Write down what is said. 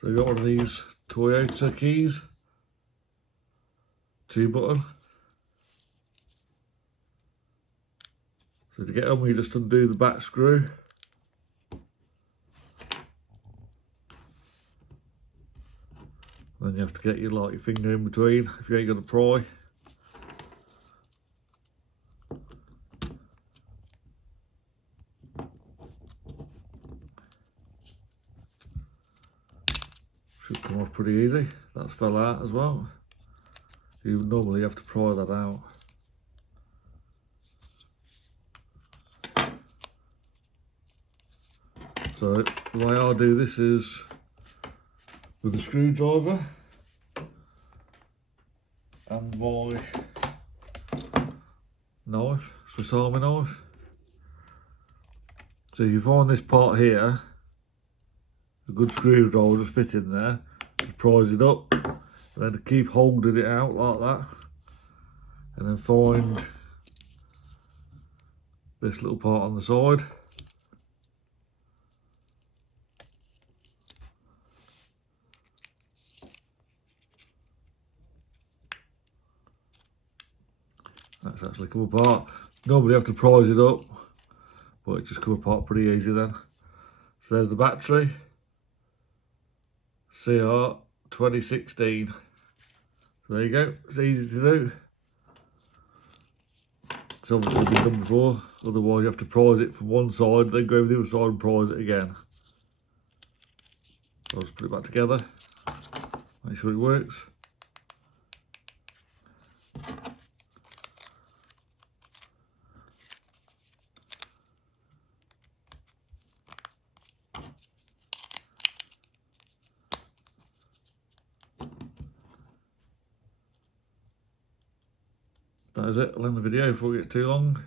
So you got one of these Toyota keys, 2-button. So to get them, you just undo the back screw. Then you have to get your finger in between if you ain't got a pry. Should come off pretty easy. That's fell out as well. You normally have to pry that out. So the way I do this is with a screwdriver and my knife, Swiss Army knife. So you find this part here, a good screwdriver just fit in there, just prise it up, and then to keep holding it out like that, and then find this little part on the side. That's actually come apart. Normally you have to prise it up, but it just come apart pretty easy then. So there's the battery, CR2016. So there you go, it's easy to do. It's obviously been done before, otherwise you have to prise it from one side, then go over the other side and prise it again. So I'll just put it back together, make sure it works. That is it, I'll end the video before it gets too long.